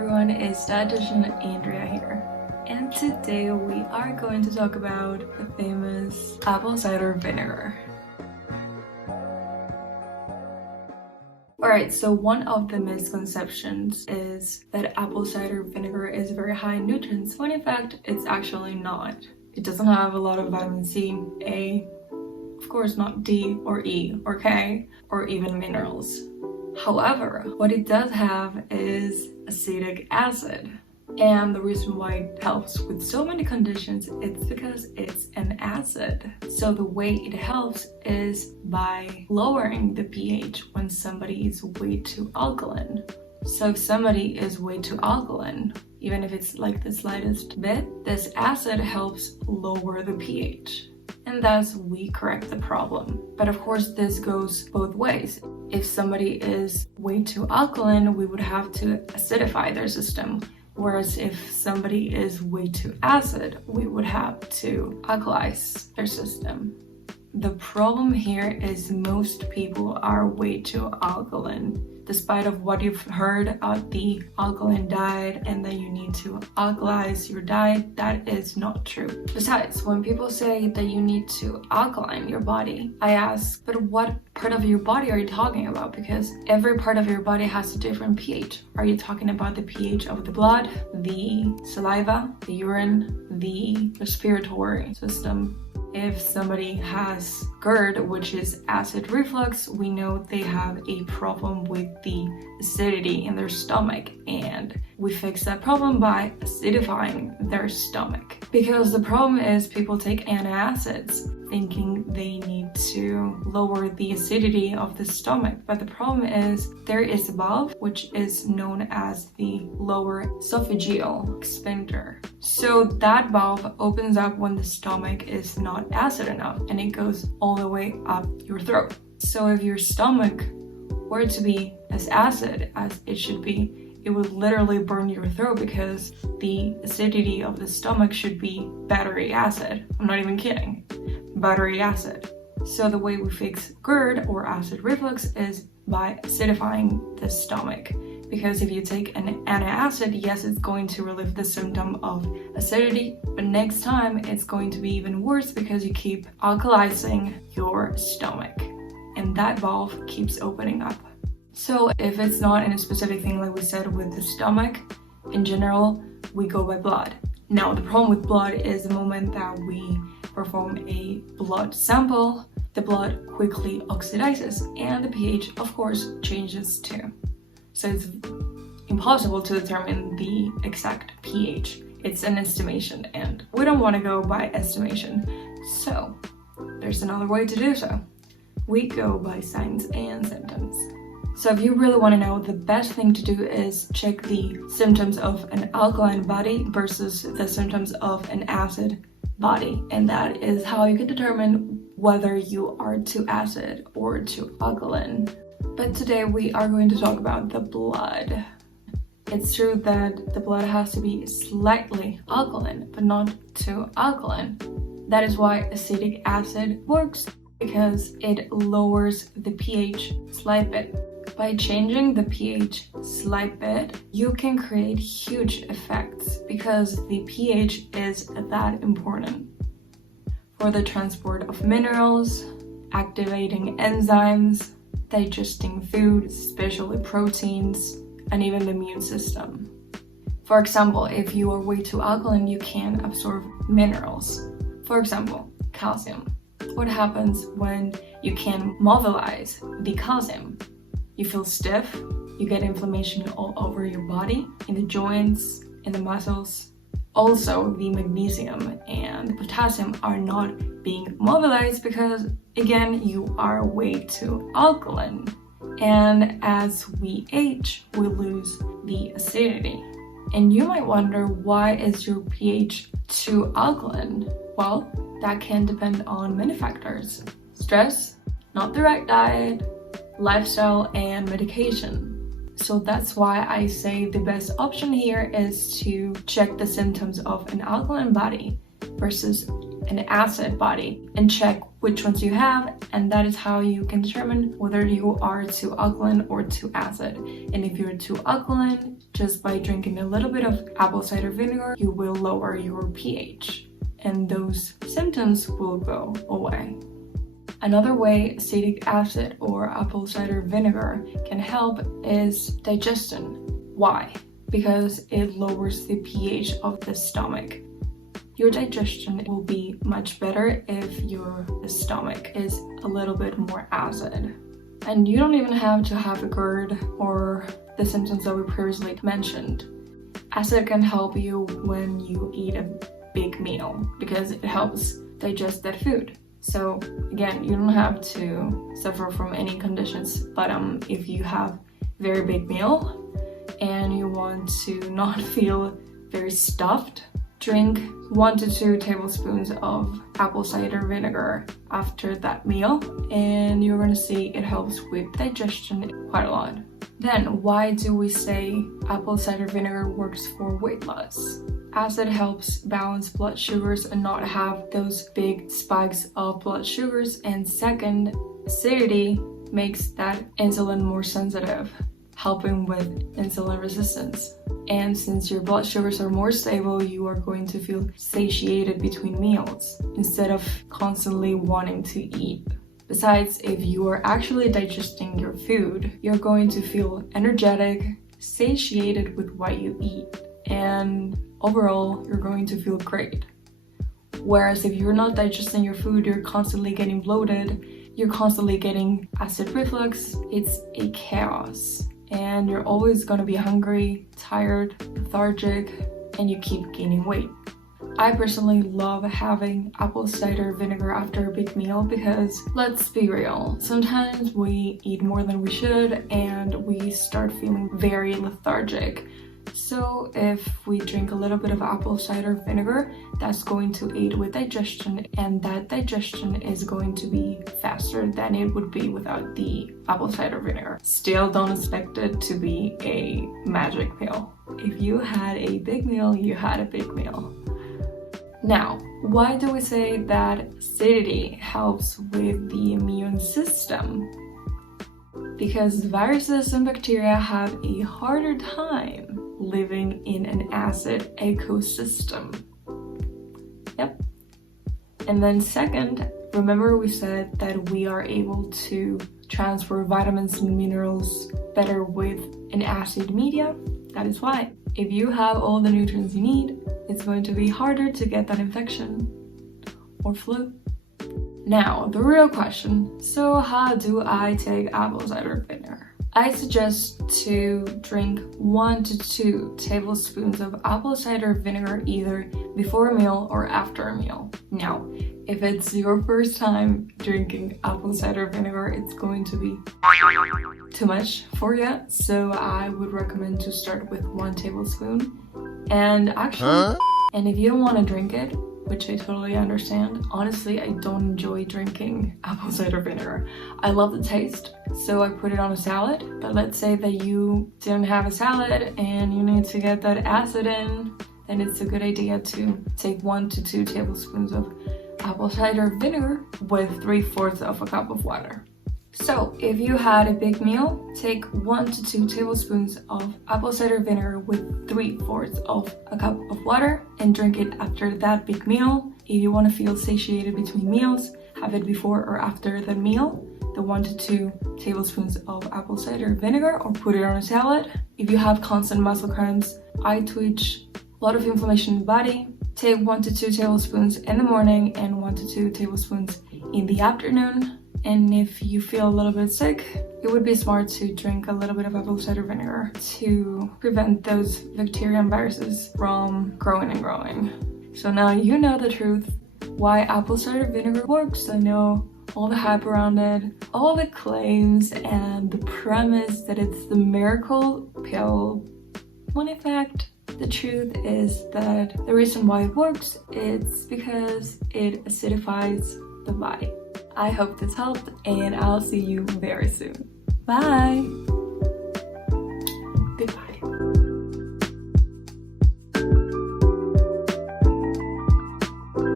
everyone, it's Digestion Andrea here, and today we are going to talk about the famous apple cider vinegar. Alright, so one of the misconceptions is that apple cider vinegar is very high in nutrients, when in fact it's actually not. It doesn't have a lot of vitamin C, A, of course not D or E or K, or even minerals. However, what it does have is acetic acid. And the reason why it helps with so many conditions is because it's an acid. So the way it helps is by lowering the pH when somebody is way too alkaline. So if somebody is way too alkaline, even if it's like the slightest bit, this acid helps lower the pH. And thus we correct the problem. But of course this goes both ways. If somebody is way too alkaline, we would have to acidify their system. Whereas if somebody is way too acid, we would have to alkalize their system. The problem here is most people are way too alkaline. Despite of what you've heard about the alkaline diet and that you need to alkalize your diet, that is not true. Besides, when people say that you need to alkaline your body, I ask, but what part of your body are you talking about? Because every part of your body has a different pH. Are you talking about the pH of the blood, the saliva, the urine, the respiratory system? If somebody has GERD, which is acid reflux, we know they have a problem with the acidity in their stomach, and we fix that problem by acidifying their stomach. Because the problem is people take antacids thinking they need to lower the acidity of the stomach, but the problem is there is a valve which is known as the lower esophageal sphincter. So that valve opens up when the stomach is not acid enough, and it goes all the way up your throat. So if your stomach were to be as acid as it should be, it would literally burn your throat, because the acidity of the stomach should be battery acid. I'm not even kidding. Battery acid. So the way we fix GERD or acid reflux is by acidifying the stomach. Because if you take an antacid, yes, it's going to relieve the symptom of acidity, but next time it's going to be even worse because you keep alkalizing your stomach, and that valve keeps opening up. So if it's not in a specific thing, like we said with the stomach, in general, we go by blood. Now, the problem with blood is the moment that we perform a blood sample, the blood quickly oxidizes and the pH, of course, changes too. So it's impossible to determine the exact pH. It's an estimation, and we don't want to go by estimation. So there's another way to do so. We go by signs and symptoms. So if you really want to know, the best thing to do is check the symptoms of an alkaline body versus the symptoms of an acid body. And that is how you can determine whether you are too acid or too alkaline. But today we are going to talk about the blood. It's true that the blood has to be slightly alkaline, but not too alkaline. That is why acetic acid works, because it lowers the pH slight bit. By changing the pH slight bit, you can create huge effects, because the pH is that important for the transport of minerals, activating enzymes, digesting food, especially proteins, and even the immune system. For example, if you are way too alkaline, you can't absorb minerals. For example, calcium. What happens when you can't mobilize the calcium? You feel stiff, you get inflammation all over your body, in the joints, in the muscles. Also, the magnesium and the potassium are not being mobilized because, again, you are way too alkaline. And as we age, we lose the acidity. And you might wonder, why is your pH too alkaline? Well, that can depend on many factors. Stress, not the right diet, lifestyle, and medication. So that's why I say the best option here is to check the symptoms of an alkaline body versus an acid body and check which ones you have, and that is how you can determine whether you are too alkaline or too acid. And if you're too alkaline, just by drinking a little bit of apple cider vinegar, you will lower your pH and those symptoms will go away. Another way acetic acid or apple cider vinegar can help is digestion. Why? Because it lowers the pH of the stomach. Your digestion will be much better if your stomach is a little bit more acid. And you don't even have to have a GERD or the symptoms that we previously mentioned. Acid can help you when you eat a big meal because it helps digest that food. So again, you don't have to suffer from any conditions, but if you have a very big meal and you want to not feel very stuffed, drink 1 to 2 tablespoons of apple cider vinegar after that meal, and you're gonna see it helps with digestion quite a lot. Then, why do we say apple cider vinegar works for weight loss? Acid helps balance blood sugars and not have those big spikes of blood sugars. And second, acidity makes that insulin more sensitive, helping with insulin resistance. And since your blood sugars are more stable, you are going to feel satiated between meals instead of constantly wanting to eat. Besides, if you are actually digesting your food, you're going to feel energetic, satiated with what you eat, and overall, you're going to feel great. Whereas if you're not digesting your food, you're constantly getting bloated, you're constantly getting acid reflux, it's a chaos. And you're always gonna be hungry, tired, lethargic, and you keep gaining weight. I personally love having apple cider vinegar after a big meal because, let's be real, sometimes we eat more than we should and we start feeling very lethargic. So if we drink a little bit of apple cider vinegar, that's going to aid with digestion, and that digestion is going to be faster than it would be without the apple cider vinegar. Still, don't expect it to be a magic pill. If you had a big meal, you had a big meal. Now, why do we say that acidity helps with the immune system? Because viruses and bacteria have a harder time living in an acid ecosystem. Yep. And then second, remember we said that we are able to transfer vitamins and minerals better with an acid media? That is why. If you have all the nutrients you need, it's going to be harder to get that infection or flu. Now, the real question, so how do I take apple cider vinegar? I suggest to drink 1 to 2 tablespoons of apple cider vinegar either before a meal or after a meal. Now, if it's your first time drinking apple cider vinegar, it's going to be too much for you, so I would recommend to start with 1 tablespoon. And actually, and if you don't want to drink it, which I totally understand. Honestly, I don't enjoy drinking apple cider vinegar. I love the taste, so I put it on a salad. But let's say that you didn't have a salad and you need to get that acid in, then it's a good idea to take 1 to 2 tablespoons of apple cider vinegar with 3/4 of a cup of water. So if you had a big meal, take 1 to 2 tablespoons of apple cider vinegar with 3/4 of a cup of water and drink it after that big meal. If you want to feel satiated between meals, have it before or after the meal, the 1 to 2 tablespoons of apple cider vinegar, or put it on a salad. If you have constant muscle cramps, eye twitch, a lot of inflammation in the body, take 1 to 2 tablespoons in the morning and 1 to 2 tablespoons in the afternoon. And if you feel a little bit sick, it would be smart to drink a little bit of apple cider vinegar to prevent those bacteria and viruses from growing and growing. So now you know the truth, why apple cider vinegar works. I know all the hype around it, all the claims, and the premise that it's the miracle pill. When in fact, the truth is that the reason why it works is because it acidifies the body. I hope this helped, and I'll see you very soon. Bye!